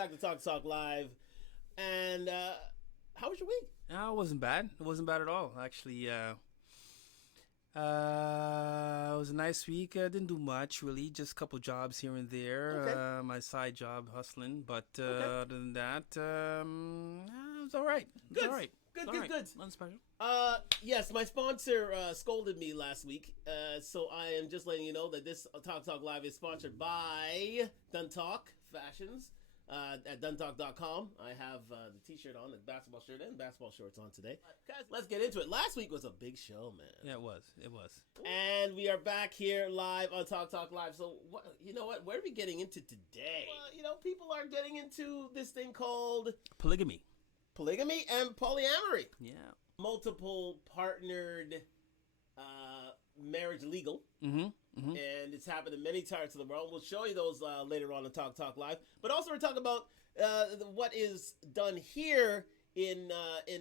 back to Talk Talk Live. And how was your week? No, it wasn't bad. It wasn't bad at all. Actually, it was a nice week. I didn't do much, really. Just a couple jobs here and there. Okay. My side job, hustling. But Okay. other than that, it was all right. It was Good. all right. Good, It's all good, right. good. Nothing special. Yes, my sponsor scolded me last week. So I am just letting you know that this Talk Talk Live is sponsored by Done Talk Fashions. At Talkdtalklive. I have the t-shirt on, the basketball shirt, and basketball shorts on today. Guys, let's get into it. Last week was a big show, man. Yeah, it was. It was. And we are back here live on Talk Talk Live. So, you know what? Where are we getting into today? Well, people are getting into this thing called Polygamy. Polygamy and polyamory. Yeah. Multiple partnered marriage legal. Mm-hmm. Mm-hmm. And it's happened in many parts of the world. We'll show you those later on Talk Talk Live. But also we're talking about what is done here in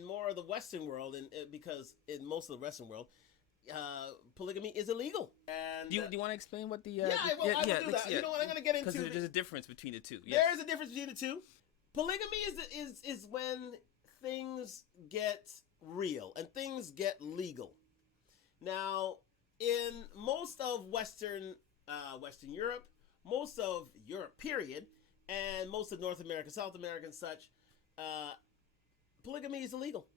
more of the Western world, and because in most of the Western world, polygamy is illegal. And Do you want to explain what the? I will do that. Yeah. You know what? I'm going to get into because there's a difference between the two. Yes. There is a difference between the two. Polygamy is when things get real and things get legal. Now, in most of Western Europe, most of Europe, period, and most of North America, South America, and such, polygamy is illegal.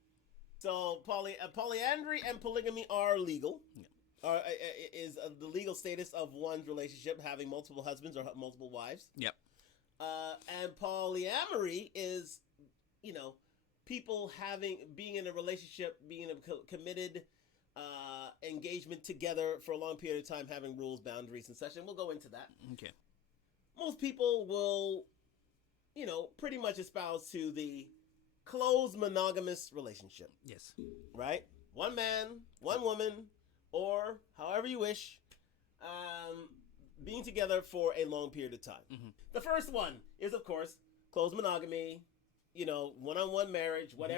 So polyandry and polygamy are legal. Yeah. Is the legal status of one's relationship having multiple husbands or multiple wives. Yep. And polyamory is, people being in a relationship, being in a committed engagement together for a long period of time, having rules, boundaries, and such. And we'll go into that. Okay. Most people will, pretty much espouse to the closed monogamous relationship. Yes. Right? One man, one woman, or however you wish, being together for a long period of time. Mm-hmm. The first one is, of course, closed monogamy. One-on-one marriage, what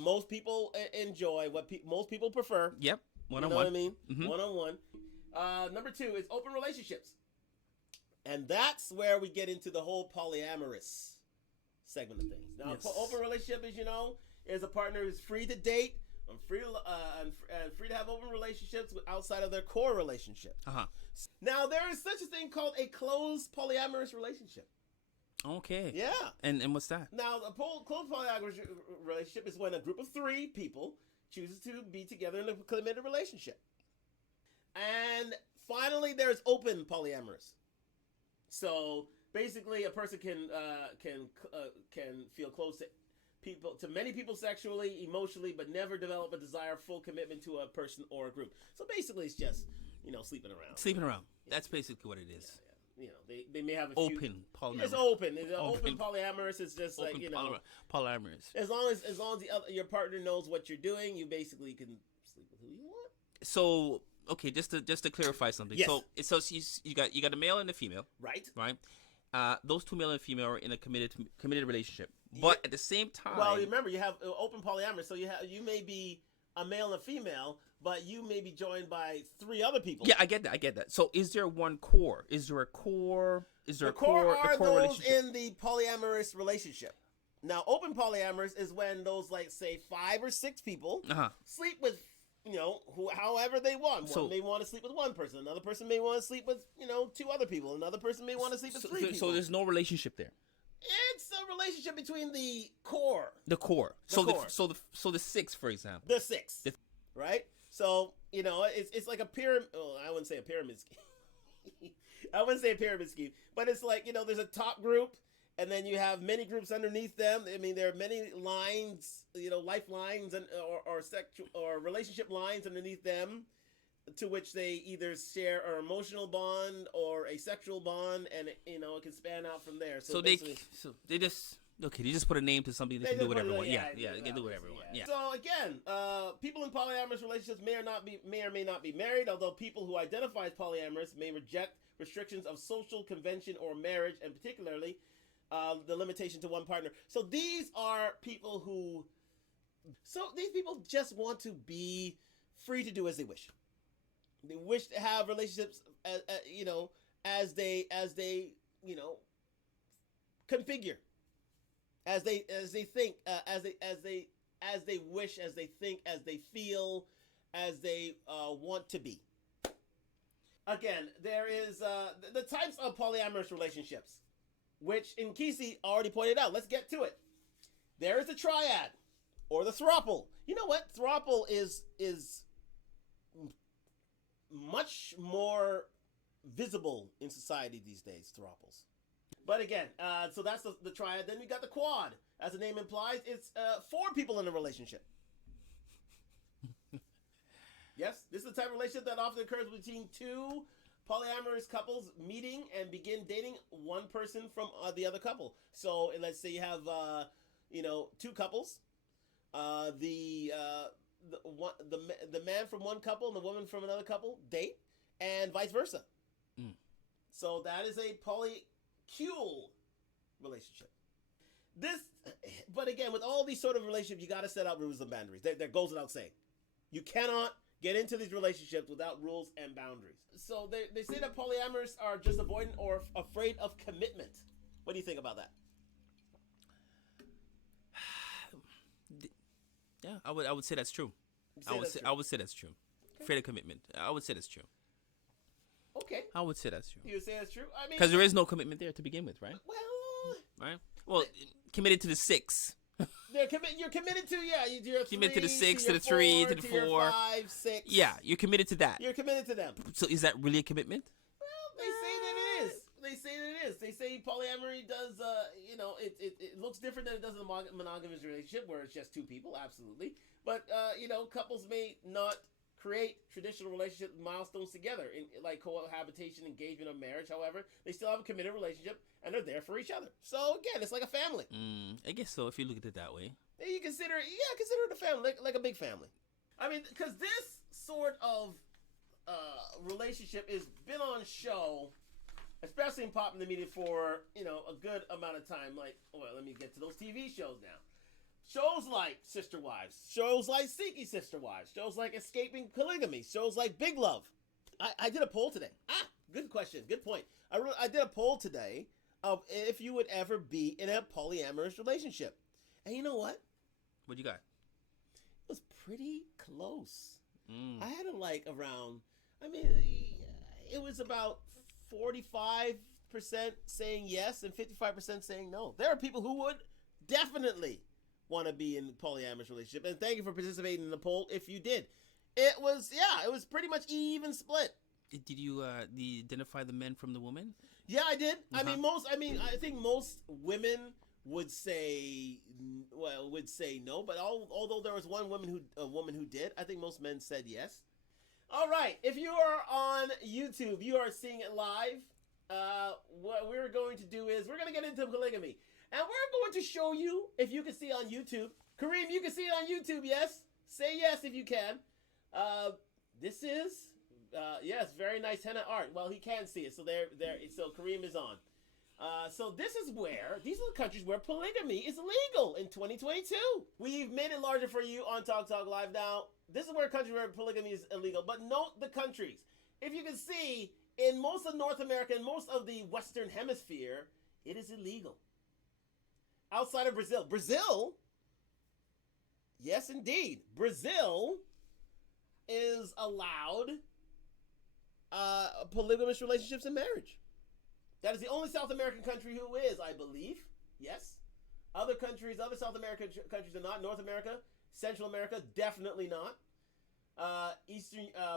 most people enjoy, what most people prefer. Yep, one-on-one. You know what I mean? Mm-hmm. One-on-one. Number two is open relationships. And that's where we get into the whole polyamorous segment of things. Now, yes. Open relationship is a partner who's free to date, and free to have open relationships outside of their core relationship. Uh-huh. Now, there is such a thing called a closed polyamorous relationship. Okay. Yeah. And what's that? Now, a closed polyamorous relationship is when a group of three people chooses to be together in a committed relationship. And finally, there's open polyamorous. So basically, a person can feel close to many people sexually, emotionally, but never develop a desire, full commitment to a person or a group. So basically, it's just sleeping around. Sleeping around. Yeah. That's basically what it is. Yeah. They may have a open few, polyamorous. It's open. Open polyamorous is just open polyamorous. As long as your partner knows what you're doing, you basically can sleep with who you want. So okay, just to clarify something. Yes. So you got a male and a female. Right. Right. Those two male and female are in a committed relationship, but at the same time. Well, remember you have open polyamorous, so you may be a male and a female, but you may be joined by three other people. Yeah, I get that. So is there one core? Is there a core? The core are those in the polyamorous relationship. Now, open polyamorous is when those, say 5 or 6 people sleep with, however they want. One may want to sleep with one person. Another person may want to sleep with, 2 other people. Another person may want to sleep with 3 people. So there's no relationship there. It's a relationship between the core. The core. So the 6, for example. The 6. Right? So, it's like a pyramid. Oh, I wouldn't say a pyramid scheme. I wouldn't say a pyramid scheme. But it's like, there's a top group, and then you have many groups underneath them. I mean, there are many lines, lifelines or sexual or relationship lines underneath them, to which they either share an emotional bond or a sexual bond, and it can span out from there. So they just put a name to something. They can do whatever they want. Yeah, they can do whatever they want. Yeah. So again, people in polyamorous relationships may or may not be married. Although people who identify as polyamorous may reject restrictions of social convention or marriage, and particularly the limitation to one partner. So these are people who. So these people just want to be free to do as they wish. They wish to have relationships, as they configure. as they think, as they wish, as they think, as they feel, as they want to be. Again, there is the types of polyamorous relationships, which Nkisi already pointed out. Let's get to it. There is the triad, or the throuple. You know what? Throuple is much more visible in society these days, throuples. But again, so that's the triad. Then we got the quad. As the name implies, it's 4 people in a relationship. Yes, this is the type of relationship that often occurs between 2 polyamorous couples meeting and begin dating one person from the other couple. So let's say you have 2 couples. The man from one couple and the woman from another couple date, and vice versa. So that is a polycule relationship. But again, with all these sort of relationships, you got to set out rules and boundaries. That goes without saying. You cannot get into these relationships without rules and boundaries. So they say that polyamorous are just avoidant or afraid of commitment. What do you think about that? Yeah, I would say that's true. I would say that's true. Okay. Afraid of commitment. I would say that's true. Okay. I would say that's true. You would say that's true? I mean, because there is no commitment there to begin with, right? Well, committed to the 6. You're committed to, you're committed to the 6, to the 3, to the 4, your 5, 6. Yeah, you're committed to that. You're committed to them. So is that really a commitment? Well, they say that it is. They say polyamory does, it looks different than it does in a monogamous relationship where it's just 2 people, absolutely. But, couples may not create traditional relationship milestones together, like cohabitation, engagement, or marriage. However, they still have a committed relationship, and they're there for each other. So, again, it's like a family. I guess so, if you look at it that way. You consider it a family, like a big family. I mean, because this sort of relationship has been on show, especially in popular media, for, a good amount of time. Like, let me get to those TV shows now. Shows like Sister Wives, shows like Seeking Sister Wives, shows like Escaping Polygamy, shows like Big Love. I did a poll today. Good question, good point. I did a poll today of if you would ever be in a polyamorous relationship. And you know what? What you got? It was pretty close. I had it it was about 45% saying yes and 55% saying no. There are people who would definitely want to be in a polyamorous relationship, and thank you for participating in the poll if you did. It was pretty much even split. Did you identify the men from the women? Yeah, I did. I think most women would say no, but although there was one woman who did, I think most men said yes. All right, if you are on YouTube, you are seeing it live. What we're going to do is we're going to get into polygamy. And we're going to show you, if you can see on YouTube. Kareem, you can see it on YouTube, yes? Say yes if you can. This is, yes, very nice henna art. Well, he can't see it, so so Kareem is on. So these are the countries where polygamy is legal in 2022. We've made it larger for you on Talkdtalklive. Now, this is where countries where polygamy is illegal, but note the countries. If you can see, in most of North America and most of the Western Hemisphere, it is illegal. Outside of Brazil, yes indeed, Brazil is allowed polygamous relationships and marriage. That is the only South American country who is, I believe. Yes. Other South American countries are not. North America, Central America, definitely not.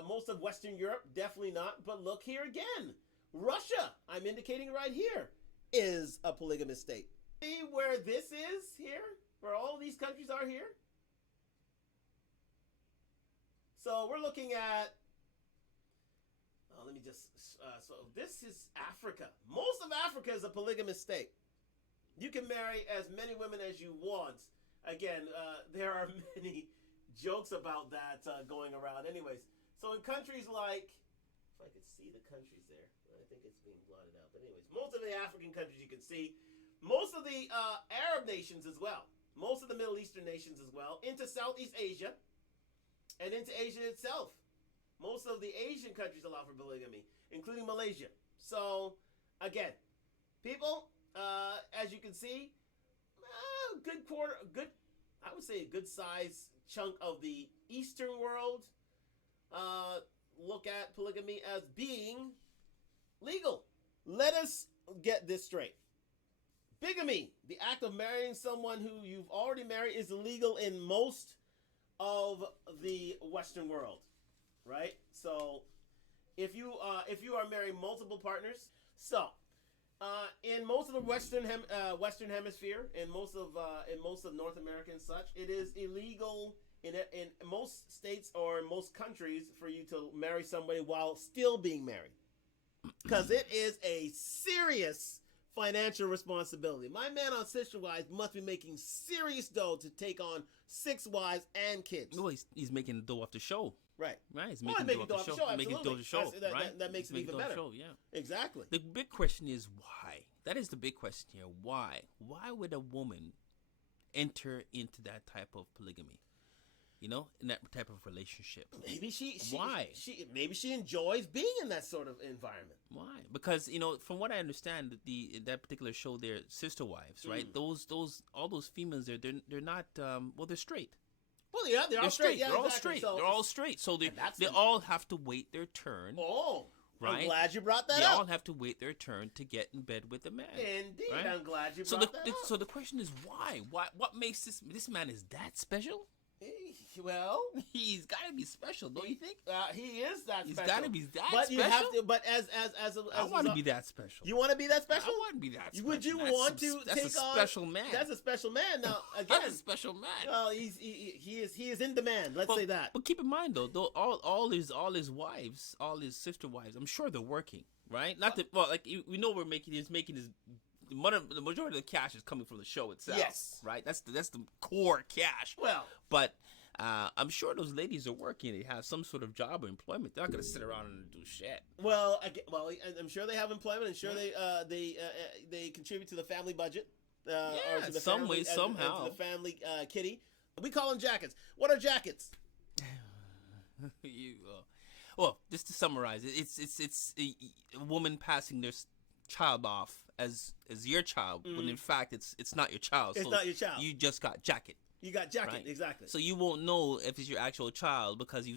Most of Western Europe, definitely not. But look here again. Russia, I'm indicating right here, is a polygamous state. See where this is here? Where all these countries are here? So we're looking at, so this is Africa. Most of Africa is a polygamous state. You can marry as many women as you want. Again, there are many jokes about that going around. Anyways, so in countries like, if I could see the countries there, I think it's being blotted out. But anyways, most of the African countries you can see. Most of the Arab nations as well. Most of the Middle Eastern nations as well. Into Southeast Asia. And into Asia itself. Most of the Asian countries allow for polygamy. Including Malaysia. So, again. People, as you can see. a good, I would say a good size chunk of the Eastern world look at polygamy as being legal. Let us get this straight. Bigamy, the act of marrying someone who you've already married, is illegal in most of the Western world, right? So if you are marrying multiple partners, so in most of the Western Hemisphere, in most of North America and such, it is illegal in most states or in most countries for you to marry somebody while still being married, because it is a serious financial responsibility. My man on Sister Wives must be making serious dough to take on 6 wives and kids. Well, he's making dough off the show. Right. He's making dough off the show. Making dough off the show. Right. That makes it even better. Show, yeah. Exactly. The big question is why. That is the big question here. Why? Why would a woman enter into that type of polygamy? You know, in that type of relationship. Maybe why? Maybe she enjoys being in that sort of environment. Why? Because, you know, from what I understand, that particular show, their Sister Wives, right? All those females there, they're not they're straight. Well, yeah, they're all straight. Yeah, they're all exactly. straight. They're all straight. So they all have to wait their turn. Oh, right? I'm glad you brought that up. They all have to wait their turn to get in bed with a man. Indeed, right? I'm glad you brought that up. So the question is why? What makes this man is that special? Well, he's got to be special, don't you think? He is that he's special. He's got to be that but special. You have to. But as I want to be that special. You want to be that special? I want to be that special. Would you want to that's take a special man. That's a special man. Now again, that's a special man. Well, he is in demand. Let's say that. But keep in mind though all his wives, all his sister wives, I'm sure they're working, right? Not that like we know he's making his. The majority of the cash is coming from the show itself. Yes. Right? That's the core cash. Well. But I'm sure those ladies are working. They have some sort of job or employment. They're not going to sit around and do shit. Well, I'm sure they have employment. I'm sure they contribute to the family budget. Or to the some family, way, somehow. to the family kitty. We call them jackets. What are jackets? Well, just to summarize, it's a woman passing their child off as your child, when in fact it's not your child. It's not your child. You just got jacket. You got jacket, right? Exactly. So you won't know if it's your actual child because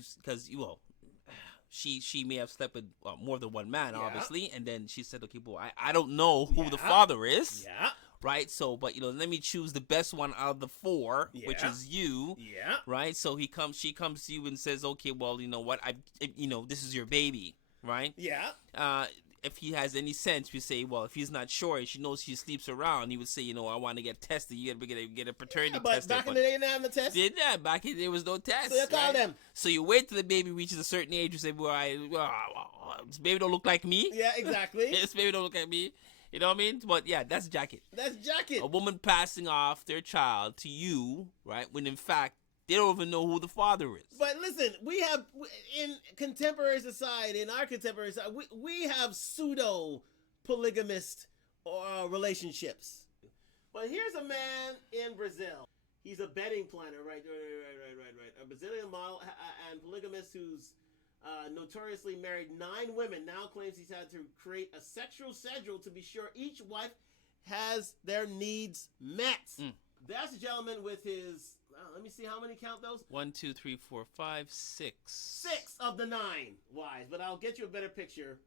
she may have slept with more than one man, obviously, and then she said, okay, boy, I don't know who the father is. Yeah. Right. So, but let me choose the best one out of the 4, which is you. Yeah. Right. So she comes to you and says, okay, well, you know what, this is your baby. Right. Yeah. If he has any sense, we say, well, if he's not sure, she knows she sleeps around, he would say, I want to get tested. You got to get a paternity test. But back in the day, they didn't have the test. Did that? Back in the day, there was no test. So you call them. So you wait till the baby reaches a certain age. You say, well, this baby don't look like me. Yeah, exactly. This baby don't look like me. You know what I mean? But yeah, that's jacket. That's jacket. A woman passing off their child to you, right? When in fact, they don't even know who the father is. But listen, we have, in contemporary society, in our contemporary society, we have pseudo-polygamist relationships. But here's a man in Brazil. He's a betting planner, right. A Brazilian model and polygamist who's notoriously married 9 women, now claims he's had to create a sexual schedule to be sure each wife has their needs met. That's a gentleman with his... let me see how many count those. 1, 2, 3, 4, 5, 6. 6 of the 9 wives, but I'll get you a better picture.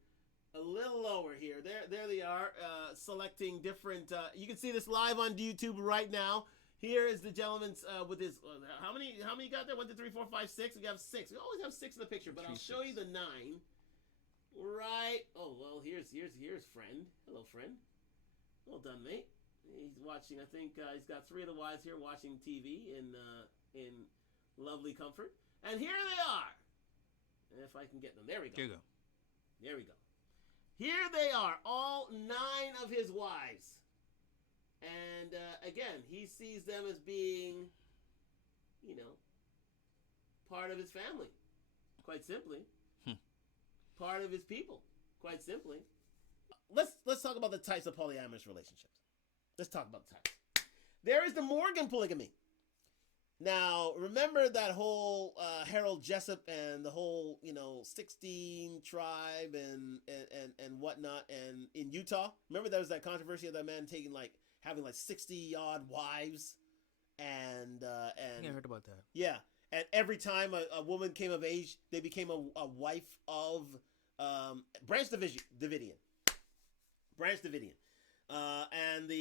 A little lower here. There they are, selecting different. You can see this live on YouTube right now. Here is the gentleman's with his. How many you got there? 1, 2, 3, 4, 5, 6. We have 6. We always have 6 in the picture, but I'll show you the 9. Right. Oh well. Here's friend. Hello, friend. Well done, mate. He's watching. I think he's got 3 of the wives here watching TV in lovely comfort. And here they are. If I can get them, there we go. Here you go. There we go. Here they are, all 9 of his wives. And again, he sees them as being, part of his family, quite simply. Part of his people, quite simply. Let's talk about the types of polyamorous relationships. Let's talk about the types. There is the Morgan polygamy. Now, remember that whole Harold Jessup and the whole, 16 tribe and whatnot, and in Utah? Remember there was that controversy of that man taking, having like 60 odd wives, and I heard about that. yeah, and every time a woman came of age, they became a wife of Branch Davidian. Branch Davidian. And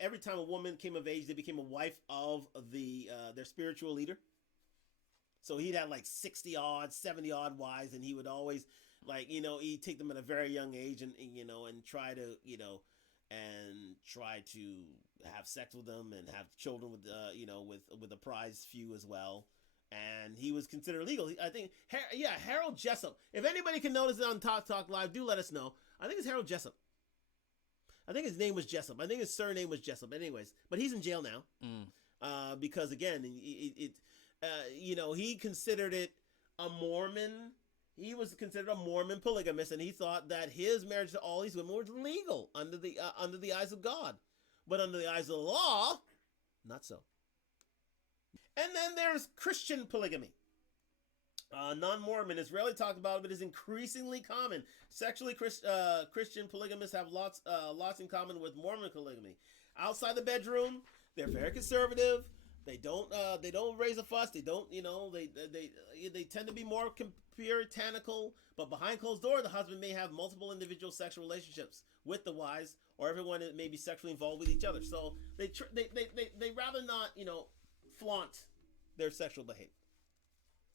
every time a woman came of age, they became a wife of their spiritual leader. So he'd have like 60 odd, 70 odd wives, and he would always he'd take them at a very young age and try to have sex with them and have children with a prize few as well. And he was considered illegal. I think, Harold Jessup. If anybody can notice it on Talk Live, do let us know. I think it's Harold Jessup. I think his name was Jessup. I think his surname was Jessup. Anyways, but he's in jail now because again, he considered it a Mormon. He was considered a Mormon polygamist, and he thought that his marriage to all these women was legal under the eyes of God, but under the eyes of the law, not so. And then there's Christian polygamy. Non-Mormon is rarely talked about, but is increasingly common. Sexually Christian polygamists have lots in common with Mormon polygamy. Outside the bedroom, they're very conservative. They don't raise a fuss. They don't, they tend to be more puritanical. But behind closed doors, the husband may have multiple individual sexual relationships with the wives, or everyone may be sexually involved with each other. So they rather not, flaunt their sexual behavior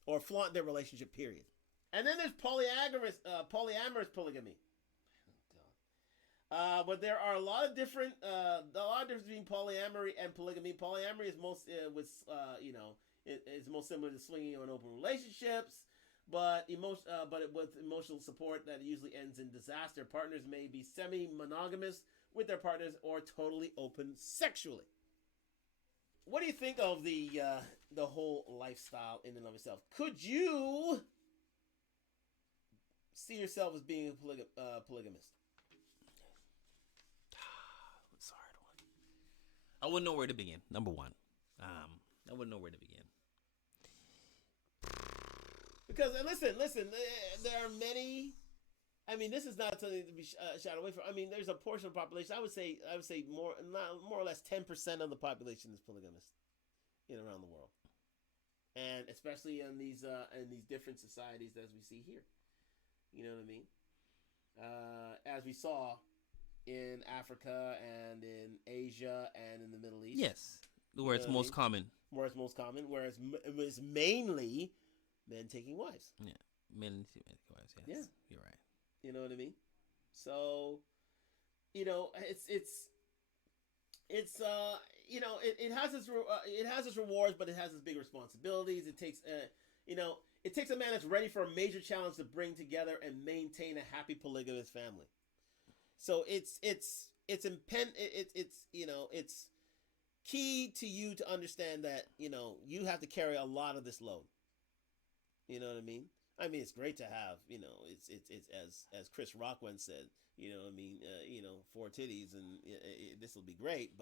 or flaunt their relationship, period. And then there's polyamorous polygamy. But there are a lot of difference between polyamory and polygamy. Polyamory is most similar to swinging or open relationships, but with emotional support that usually ends in disaster. Partners may be semi-monogamous with their partners or totally open sexually. What do you think of the whole lifestyle in and of itself? Could you see yourself as being a polygamist? It's a hard one. I wouldn't know where to begin. Number one, I wouldn't know where to begin. Because listen, there are many. I mean, this is not something to be shied away from. I mean, there's a portion of the population. I would say more or less 10% of the population is polygamous, around the world, and especially in these different societies as we see here. You know what I mean? As we saw in Africa and in Asia and in the Middle East. Yes, where it's most common. Where it's most common, whereas it was mainly men taking wives. Yeah, men taking wives. Yes. Yeah, you're right. You know what I mean? So, it has its rewards, but it has its big responsibilities. It takes a man that's ready for a major challenge to bring together and maintain a happy polygamous family. So it's key to you to understand that you have to carry a lot of this load. You know what I mean? I mean, it's great to have, it's as Chris Rock once said, 4 titties and this will be great,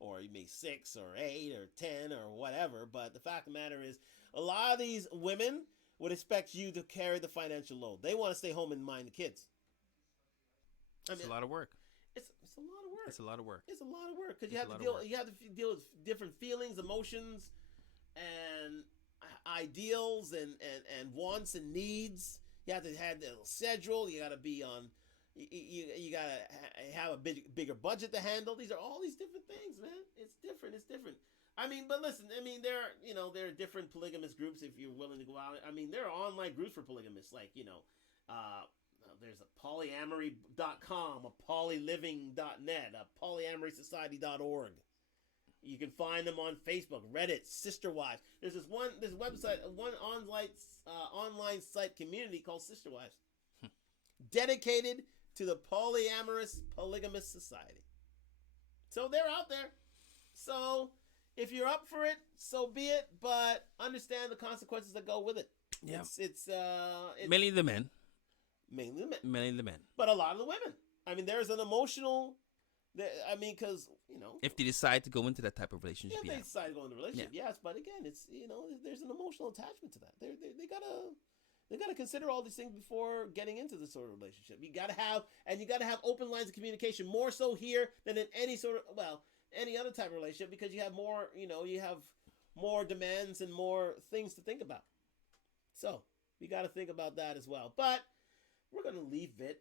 or you make 6 or 8 or 10 or whatever. But the fact of the matter is, a lot of these women would expect you to carry the financial load. They want to stay home and mind the kids. It's a lot of work. It's a lot of work. It's a lot of work. It's a lot of work because you have to deal with different feelings, emotions, and ideals and wants and needs. You have to have a schedule. You got to be on. You got to have a bigger budget to handle. These are all these different things, man. It's different. I mean, but listen. I mean, there are different polygamous groups if you're willing to go out. I mean, there are online groups for polygamists, like there's a polyamory.com, a polyliving.net, a polyamorysociety.org. You can find them on Facebook, Reddit, Sister Wives. There's this website, one online site community called Sister Wives, dedicated to the polyamorous polygamous society. So they're out there. So if you're up for it, so be it. But understand the consequences that go with it. Yeah, it's mainly the men. Mainly the men. Mainly the men. But a lot of the women. I mean, there's an emotional. Because if they decide to go into that type of relationship, they decide to go into a relationship, yes. But again, it's there's an emotional attachment to that. They gotta They got to consider all these things before getting into this sort of relationship. You got to have open lines of communication, more so here than in any other type of relationship, because you have more, you have more demands and more things to think about. So we got to think about that as well. But we're going to leave it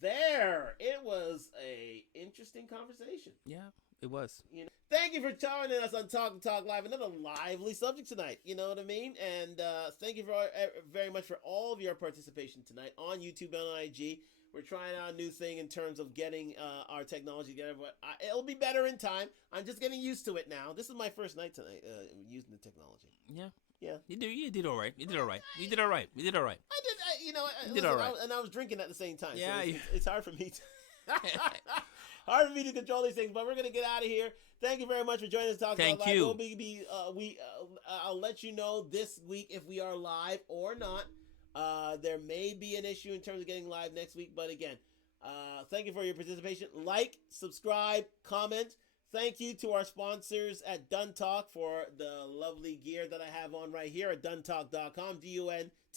there. It was a interesting conversation. Yeah, it was. Thank you for joining us on Talk to Talk Live. Another lively subject tonight. You know what I mean? And thank you very much for all of your participation tonight on YouTube and on IG. We're trying out a new thing in terms of getting our technology together, but it'll be better in time. I'm just getting used to it now. This is my first night tonight using the technology. Yeah. You did all right. You did all right. You did all right. I did, all right. And I was drinking at the same time. Yeah. So it's hard for me to... hard for me to control these things, but we're going to get out of here. Thank you very much for joining us. Thank you. I'll let you know this week if we are live or not. There may be an issue in terms of getting live next week, but again, thank you for your participation. Like, subscribe, comment. Thank you to our sponsors at Dun Talk for the lovely gear that I have on right here at duntalk.com,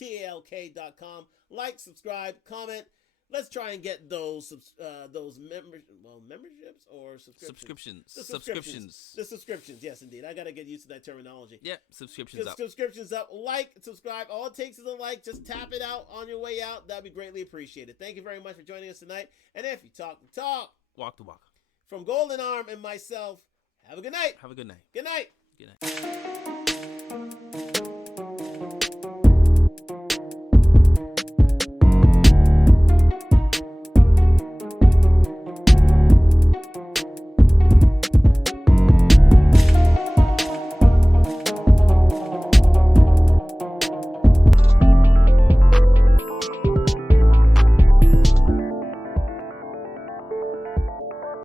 DUNTALK.com. Like, subscribe, comment. Let's try and get those memberships or subscriptions. Subscriptions. The subscriptions, yes, indeed. I got to get used to that terminology. Yep, subscriptions up. Subscriptions up. Like, subscribe. All it takes is a like. Just tap it out on your way out. That'd be greatly appreciated. Thank you very much for joining us tonight. And if you talk the talk, walk the walk. From Golden Arm and myself, have a good night. Have a good night. Good night. Good night.